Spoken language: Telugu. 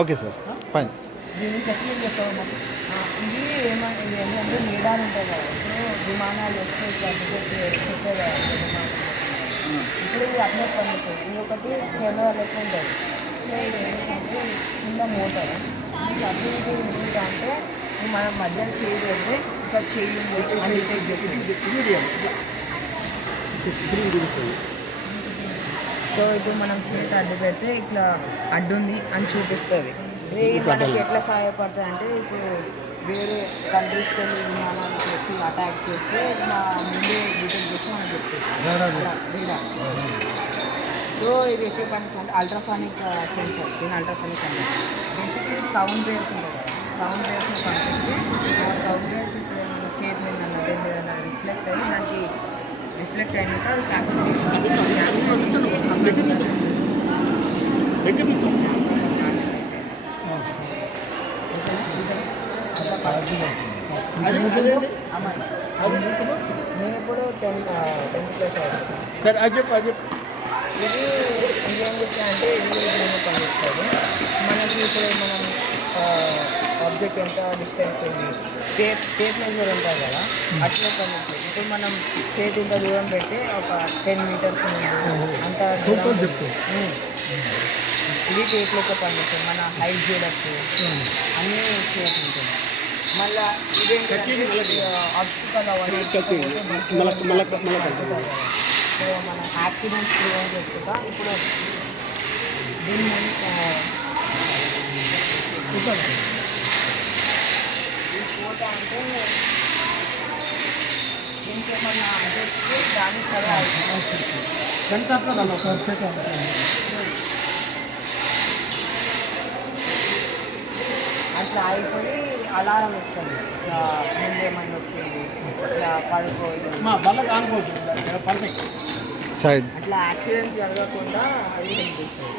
Okay sir fine. దీన్ని టెక్నిక్ చెప్తాము. ఇది ఏంటంటే మేడాలు ఉంటాయి కదా, ఇప్పుడు విమానాలు వస్తే ఇట్లా పెట్టే కదా విమానాలు. ఇప్పుడు ఇది అట్లే పండుతుంది. ఇంకొకటి కెమెరా లెక్క ఉంటుంది. ఇది ఏంటంటే కింద మోటార్. ఇది అభివృద్ధి ఏంటి అంటే మనం మధ్యలో చేయి పెడితే ఇక్కడ చేయి అని డిటెక్ట్ చేస్తుంది. సో ఇప్పుడు మనం చేతి అడ్డు పెడితే ఇట్లా అడ్డుంది అని చూపిస్తుంది. మనకి ఎట్లా సహాయపడుతుంది అంటే ఇప్పుడు వేరే కంట్రీస్కి వెళ్ళి విమానానికి వచ్చి అటాక్ చేస్తే మా ముందే డిటెక్ట్ చేసి మనకు చెప్తుంది. సో ఇది ఎక్కడ పనిస్తుంది అంటే అల్ట్రాసానిక్ సెన్సర్. దీని అల్ట్రాసానిక్ అంటే బేసిక్లీ సౌండ్ వేవ్స్ ఉంటుంది కదా, సౌండ్ వేవ్స్ని పంపించి సౌండ్ వేవ్స్ చేతి మీద ఏదైనా రిఫ్లెక్ట్ అయ్యి దానికి రిఫ్లెక్ట్ అయినాక అది క్యాప్చర్ నేను ఇప్పుడు 10th క్లాస్ సార్ అది చెప్పు. ఇది ఏం చేస్తాయంటే ఇది పనిచేస్తుంది. మనకి ఇప్పుడు మనం ఆబ్జెక్ట్ ఎంత డిస్టెన్స్ ఉంది, టేప్ మెజర్ ఉంటుంది కదా, అట్లా పనిచేస్తుంది. ఇప్పుడు మనం చేతి ఇంత దూరం పెట్టి ఒక 10 మీటర్స్ అంత ఇది టేప్ లెక్క పనిచేస్తుంది. మన హైట్ చూడచ్చు, అన్నీ చేయచ్చు ఉంటుంది. మళ్ళీ ఇదేంటి ఆబ్స్టికల్ సో మన యాక్సిడెంట్స్ ప్రివెంట్ చేసుకుంటా. ఇప్పుడు దీన్ని ఈ ఫోటో అంటే ఇంకేమన్నా అంటే దానికి కదా అట్లా అయిపోయి అలారం ఇస్తుంది. ముందేమన్నా వచ్చింది ఇట్లా పడుకోవచ్చు సైడ్ అట్లా యాక్సిడెంట్ జరగకుండా అది కనిపిస్తుంది.